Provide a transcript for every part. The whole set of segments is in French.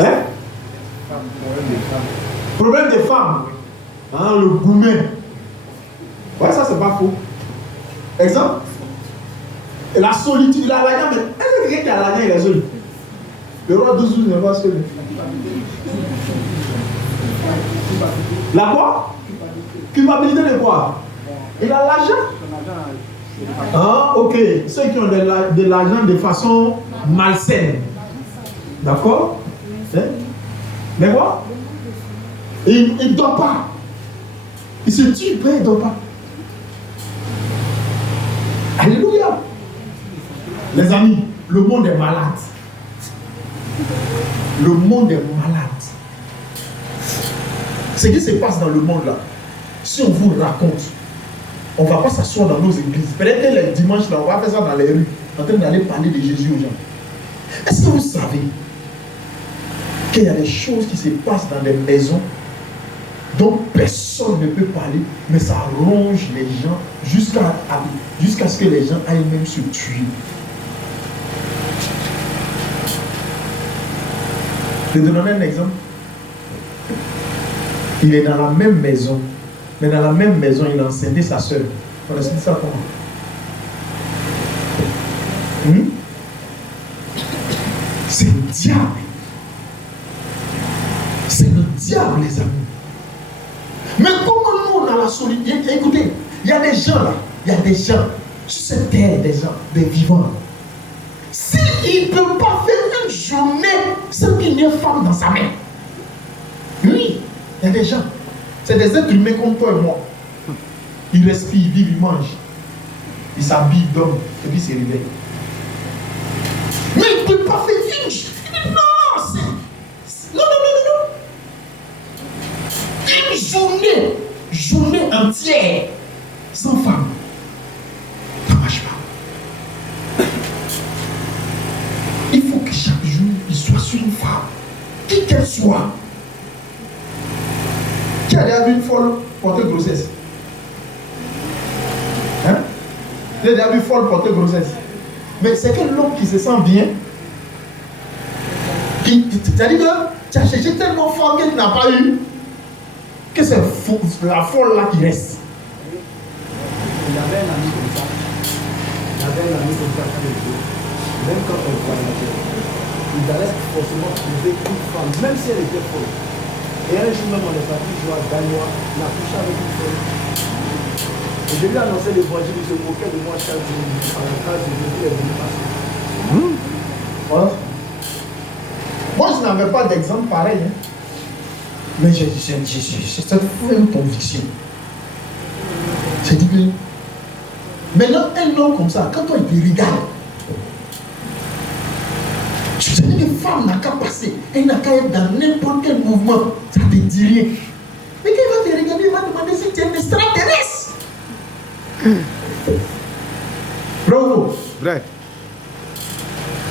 Hein? Problème des femmes. Hein, le gourmet. Ouais, ça c'est pas faux. Exemple. Et la solitude, la lagna, mais est-ce que quelqu'un qui a la lagna, il est seul? Le roi 12 n'est pas seul. La quoi? Culpabilité de quoi? Il a l'argent. Ah, ok. Ceux qui ont de l'argent de façon malsaine. D'accord? Hein? Mais quoi? Il ne dort pas. Il se tue, mais il ne dort pas. Alléluia. Les amis, le monde est malade. Le monde est malade. Ce qui se passe dans le monde là, si on vous raconte, on ne va pas s'asseoir dans nos églises. Peut-être que les dimanches là, on va faire ça dans les rues, en train d'aller parler de Jésus aux gens. Est-ce que vous savez qu'il y a des choses qui se passent dans des maisons dont personne ne peut parler, mais ça ronge les gens jusqu'à ce que les gens aillent même se tuer. Je vais te donner un exemple. Il est dans la même maison, mais dans la même maison, il a enceinte sa soeur. On explique ça comment? C'est le diable. C'est le diable, les amis. Mais comment nous, on a la solitude? Écoutez, il y a des gens là, il y a des gens sur cette terre, des gens, des vivants. S'il ne peut pas faire une journée sans qu'il y ait une femme dans sa main. Oui, il y a des gens. C'est des êtres humains comme toi et moi. Ils respirent, ils vivent, ils mangent. Ils s'habillent, ils dorment, et puis ils se réveillent. Mais il ne peut pas faire une journée. Non, c'est... Non. Une journée entière, sans femme. Ça ne marche pas. Il faut que chaque jour, il soit sur une femme, qui qu'elle soit. Qui a déjà vu une folle porter grossesse? Hein? Qui a déjà vu une folle porter grossesse? Mais c'est que l'homme qui se sent bien, c'est-à-dire que tu as cherché tellement fort que tu n'as pas eu, que c'est la folle là qui reste. Il y avait un ami comme ça. Même quand on voyageait, il allait forcément trouver une femme, même si elle était folle. Et un jour même on est parti jouer à Gagnois, il a couché avec une folle. Et je lui ai annoncé l'évangile, il se moquait de moi chaque jour. À la case, je lui ai venu passer. Voilà. Moi je n'avais pas d'exemple pareil. Hein. Mais j'ai cette ferme conviction. J'ai dit que maintenant un homme comme ça, quand toi il te regarde, tu sais que une femme n'a qu'à passer, elle n'a qu'à être dans n'importe quel mouvement, ça te dit rien. Mais quand il va te regarder, il va te demander si tu es un extraterrestre. Bravo. Vrai.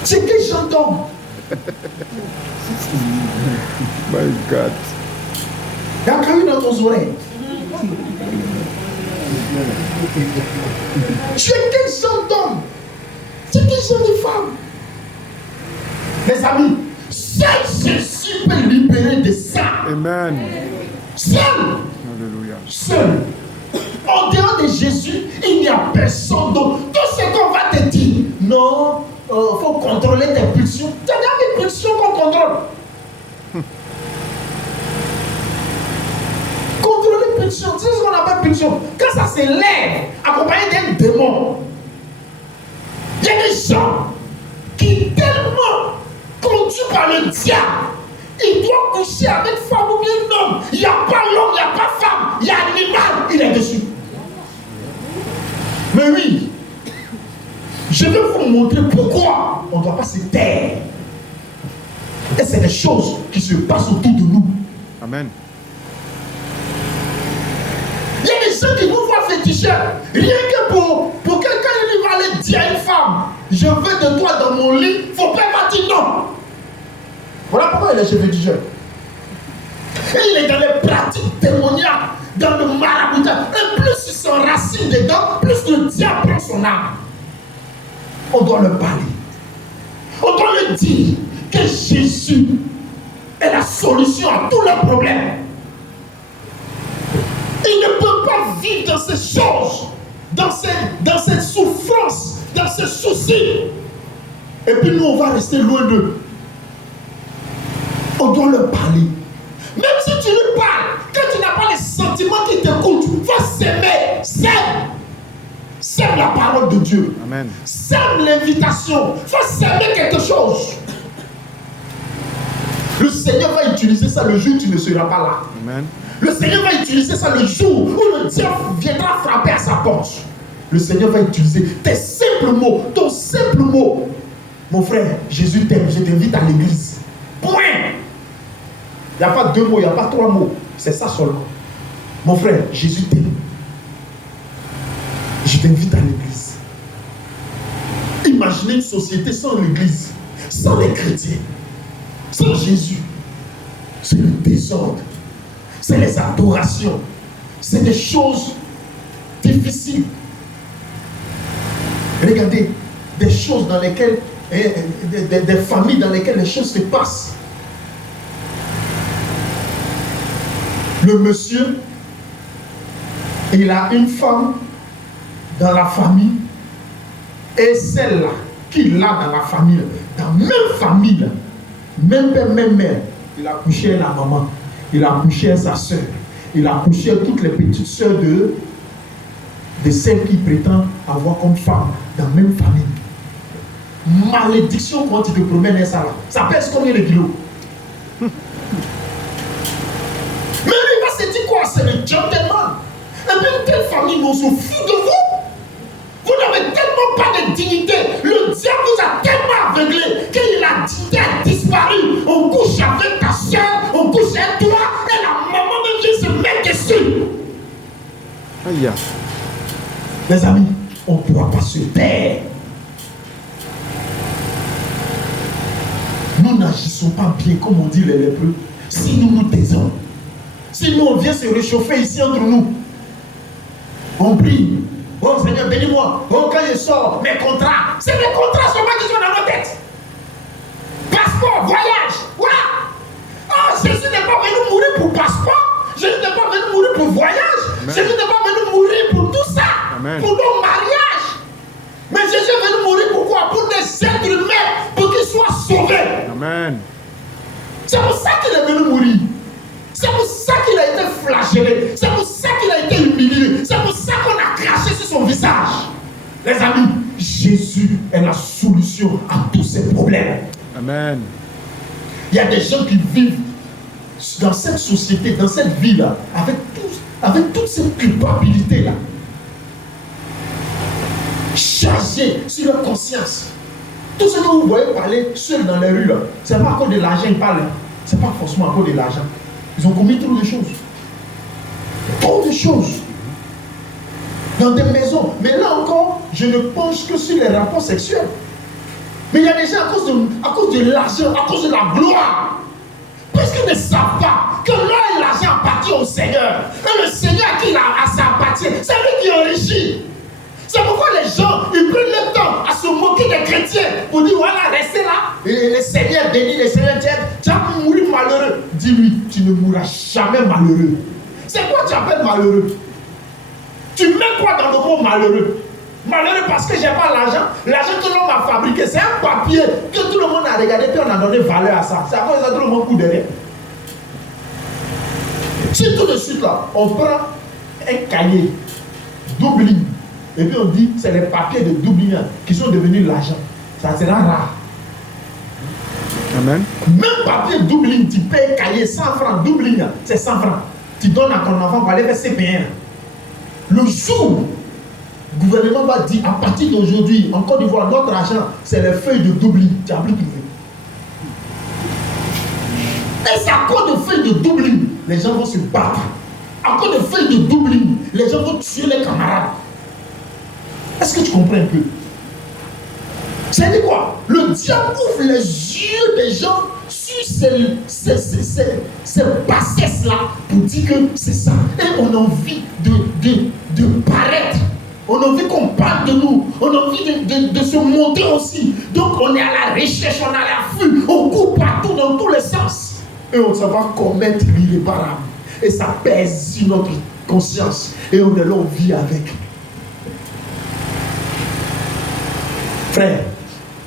C'est que j'entends. My God. Il y a un caillou dans tes oreilles. Tu es quel genre d'homme? Tu es quel genre de femme? Mes amis, seul Jésus peut libérer de ça. Amen. Seul. Alléluia. Seul. En dehors de Jésus, il n'y a personne d'autre. Tout ce qu'on va te dire, non, faut contrôler tes pulsions. Tu as des pulsions qu'on contrôle. Contrôler pulsion, c'est ce qu'on appelle pulsion. Quand ça s'élève, accompagné d'un démon, il y a des gens qui tellement conduits par le diable, il doit coucher avec femme ou bien homme. Il n'y a pas l'homme, il n'y a pas femme, il y a animal, il est dessus. Mais oui, je vais vous montrer pourquoi on ne doit pas se taire. Et c'est des choses qui se passent autour de nous. Amen. Il y a des gens qui vont voir féticheur. Rien que pour quelqu'un, il va aller dire à une femme, je veux de toi dans mon lit, il ne faut pas dire non. Voilà pourquoi il est chez féticheur. Et il est dans les pratiques démoniaques, dans le maraboutage. Et plus il s'enracine dedans, plus le diable prend son âme. On doit le parler. On doit le dire que Jésus est la solution à tous leurs problèmes. Ils ne peuvent pas vivre dans ces choses, dans cette souffrance, dans ces soucis. Et puis nous, on va rester loin d'eux. On doit leur parler. Même si tu lui parles, quand tu n'as pas les sentiments qui t'écoutent, il faut s'aimer. Sème la parole de Dieu. Amen. Sème l'invitation. Il faut s'aimer quelque chose. Le Seigneur va utiliser ça le jour où tu ne seras pas là. Amen. Le Seigneur va utiliser ça le jour où le diable viendra frapper à sa porte. Le Seigneur va utiliser tes simples mots, ton simple mot. Mon frère, Jésus t'aime, je t'invite à l'église. Point. Il n'y a pas 2 mots, il n'y a pas 3 mots. C'est ça seulement. Mon frère, Jésus t'aime. Je t'invite à l'église. Imaginez une société sans l'église, sans les chrétiens, sans Jésus. C'est le désordre. C'est les adorations. C'est des choses difficiles. Regardez, des choses dans lesquelles, des familles dans lesquelles les choses se passent. Le monsieur, il a une femme dans la famille et celle-là qu'il a dans la famille, dans la même famille, même père, même mère, il a couché la maman, il a couché sa soeur, il a couché toutes les petites soeurs de celles qui prétendent avoir comme femme dans la même famille. Malédiction quand tu te promènes ça là. Ça pèse combien de kilos? Mais lui il va se dire quoi? C'est le gentleman. Et puis telle famille nous se fout de vous. Vous n'avez tellement pas de dignité. Le diable vous a tellement aveuglé que la dignité a disparu. On couche avec ta soeur, on couche avec toi, et la maman de Dieu se met dessus. Aïe. Les amis, on ne pourra pas se taire. Nous n'agissons pas bien, comme on dit les lépreux, si nous nous taisons. Si nous on vient se réchauffer ici entre nous, on prie. Oh Seigneur, bénis-moi. Oh, quand je sors, mes contrats. C'est mes contrats seulement qui sont dans nos têtes. Passeport, voyage. Voilà. Oh, Jésus n'est pas venu mourir pour passeport. Jésus n'est pas venu mourir pour voyage. Amen. Jésus n'est pas venu mourir pour tout ça. Amen. Pour nos mariages. Mais Jésus est venu mourir pourquoi? Pour des êtres humains, pour qu'ils soient sauvés. Amen. C'est pour ça qu'il est venu mourir. C'est pour ça qu'il a été flagellé. C'est pour ça qu'il a été humilié. C'est pour ça qu'on a craché sur son visage. Les amis, Jésus est la solution à tous ces problèmes. Amen. Il y a des gens qui vivent dans cette société, dans cette vie-là, avec toute cette culpabilité-là. Chargés sur leur conscience. Tout ce que vous voyez parler seul dans les rues, là, ce n'est pas à cause de l'argent qu'ils parlent. Ce n'est pas forcément à cause de l'argent. Ils ont commis trop de choses. Trop de choses. Dans des maisons. Mais là encore, je ne penche que sur les rapports sexuels. Mais il y a des gens à cause de l'argent, à cause de la gloire. Parce qu'ils ne savent pas que là, l'argent appartient au Seigneur. Et le Seigneur à qui il appartient, c'est lui qui enrichit. C'est pourquoi les gens, ils prennent le temps à se moquer des chrétiens pour dire, voilà, restez là. Et le Seigneur bénit, le Seigneur dit, tu vas mourir malheureux. Dis-lui, tu ne mourras jamais malheureux. C'est quoi tu appelles malheureux? Tu mets quoi dans le mot malheureux? Malheureux parce que je n'ai pas l'argent. L'argent que l'homme a fabriqué, c'est un papier que tout le monde a regardé puis on a donné valeur à ça. C'est à cause de ça que tout le monde court derrière. Si tout de suite là, on prend un cahier, double ligne, et puis on dit c'est les papiers de double ligne qui sont devenus l'argent, ça sera rare. Amen. Même papier double ligne, tu payes cahier 100 francs, double ligne, c'est 100 francs. Tu donnes à ton enfant pour aller faire CPN. Le jour, le gouvernement va dire à partir d'aujourd'hui, en Côte d'Ivoire, notre argent, c'est les feuilles de double ligne. Tu as plus trouvé. Et c'est à cause de feuilles de double ligne, les gens vont se battre. À cause de feuilles de double ligne, les gens vont tuer les camarades. Est-ce que tu comprends un peu? C'est-à-dire quoi? Le diable ouvre les yeux des gens sur ces bassesses-là pour dire que c'est ça. Et on a envie de paraître. On a envie qu'on parle de nous. On a envie de se montrer aussi. Donc on est à la recherche, on est à l'affût. On court partout dans tous les sens. Et on s'en va commettre l'irréparable. Et ça pèse sur notre conscience. Et on est là, on vit avec. Frère,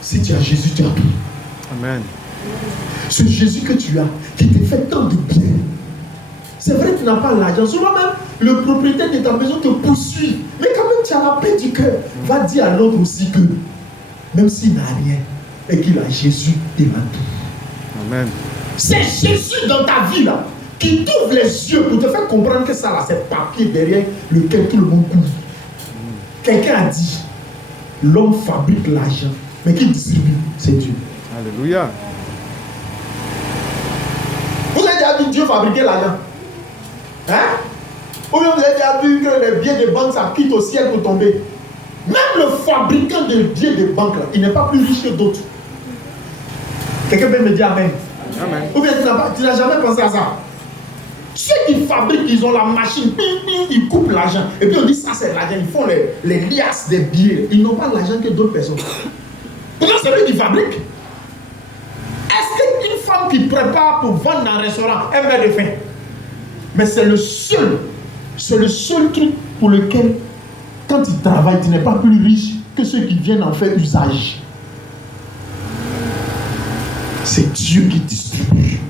si tu as Jésus, tu as tout. Amen. Ce Jésus que tu as, qui te fait tant de bien. C'est vrai que tu n'as pas l'argent. Souvent même, le propriétaire de ta maison te poursuit. Mais quand même, tu as la paix du cœur. Va dire à l'autre aussi que, même s'il n'a rien, et qu'il a Jésus, il a tout. Amen. C'est Jésus dans ta vie là, qui t'ouvre les yeux pour te faire comprendre que ça là, c'est papier derrière lequel tout le monde couvre. Quelqu'un a dit, l'homme fabrique l'argent, mais qui distribue, c'est Dieu. Alléluia. Vous avez déjà vu Dieu fabriquer l'argent? Hein? Ou bien vous avez déjà vu que les billets de banque, ça quitte au ciel pour tomber? Même le fabricant de billets de banque, là, il n'est pas plus riche que d'autres. Quelqu'un peut me dire Amen. Amen. Ou bien tu n'as jamais pensé à ça? Ceux qui fabriquent, ils ont la machine, ils coupent l'argent. Et puis on dit ça c'est l'argent, ils font les liasses des billets. Ils n'ont pas l'argent que d'autres personnes. Pourtant c'est lui qui fabrique. Est-ce qu'une femme qui prépare pour vendre dans un restaurant, elle meurt de faim? Mais c'est le seul truc pour lequel, quand tu travailles, tu n'es pas plus riche que ceux qui viennent en faire usage. C'est Dieu qui distribue.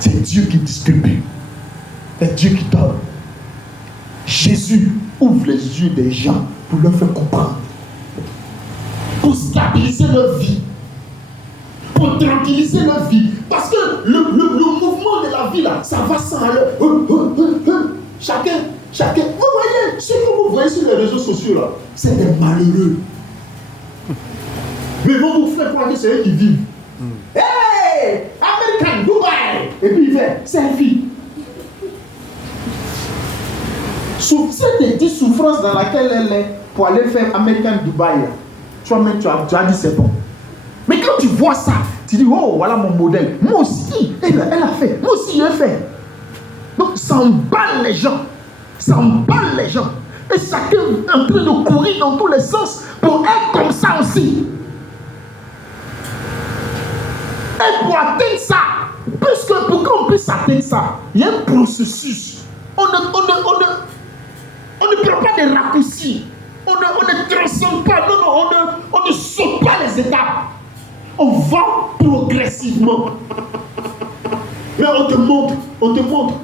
C'est Dieu qui distribue. C'est Dieu qui donne. Jésus ouvre les yeux des gens pour leur faire comprendre. Pour stabiliser leur vie. Pour tranquilliser leur vie. Parce que le mouvement de la vie là, ça va sans l'heure. Chacun. Vous voyez, ce que vous voyez sur les réseaux sociaux là, c'est des malheureux. Mais ils vont vous faire croire que c'est eux qui vivent. Hey! American Dubai! Et puis il fait selfie. C'est des souffrances dans laquelle elle est pour aller faire American Dubai. Toi-même, tu as dit c'est bon. Mais quand tu vois ça, tu dis oh, voilà mon modèle. Moi aussi, elle a fait. Moi aussi, j'ai fait. Donc, ça emballe les gens. Ça emballe les gens. Et chacun est en train de courir dans tous les sens pour être comme ça aussi. Et pour atteindre ça, puisque pour qu'on puisse atteindre ça, il y a un processus. On ne prend pas des raccourcis. On ne transcende pas. Non, on ne saute pas les étapes. On va progressivement. Mais on te montre.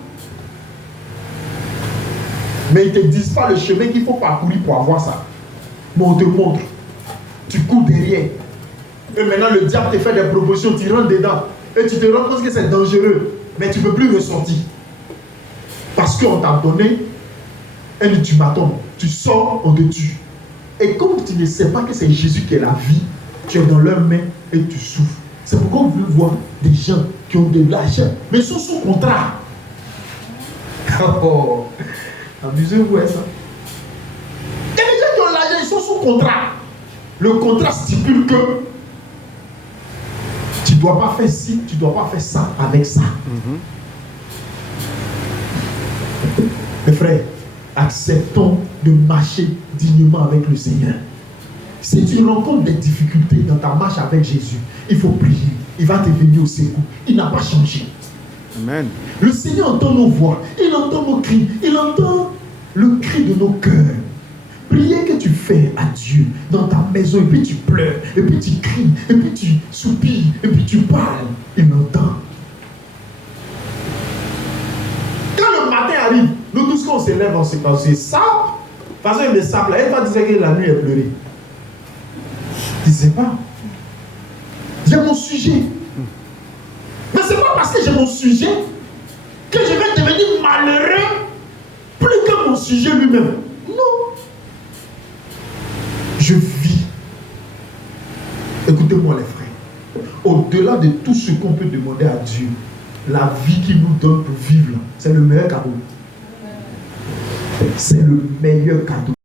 Mais ils ne te disent pas le chemin qu'il faut parcourir pour avoir ça. Mais on te montre. Tu cours derrière. Et maintenant le diable te fait des propositions, tu rentres dedans. Et tu te rends compte que c'est dangereux. Mais tu ne peux plus ressortir. Parce qu'on t'a donné un ultimatum. Tu sors, on te tue. Et comme tu ne sais pas que c'est Jésus qui est la vie, tu es dans leurs mains et tu souffres. C'est pourquoi on veut voir des gens qui ont de l'argent, mais ils sont sous contrat. Oh, amusez-vous à ça. Il y a des gens qui ont l'argent, ils sont sous contrat. Le contrat stipule que tu ne dois pas faire ci, tu ne dois pas faire ça avec ça. Mes frères, acceptons de marcher dignement avec le Seigneur. Si tu rencontres des difficultés dans ta marche avec Jésus, il faut prier. Il va te venir au secours. Il n'a pas changé. Amen. Le Seigneur entend nos voix, il entend nos cris, il entend le cri de nos cœurs. Prière que tu fais à Dieu dans ta maison, et puis tu pleures, et puis tu cries, et puis tu soupires, et puis tu parles, il entend. Quand le matin arrive, nous tous quand on se lève, on se passe, c'est sable. De toute façon, il est sable là, elle va dire que la nuit est pleurée. Je ne sais pas. J'ai mon sujet. Mais ce n'est pas parce que j'ai mon sujet que je vais devenir malheureux plus que mon sujet lui-même. Non. Je vis. Écoutez-moi les frères. Au-delà de tout ce qu'on peut demander à Dieu, la vie qu'il nous donne pour vivre, c'est le meilleur cadeau. C'est le meilleur cadeau.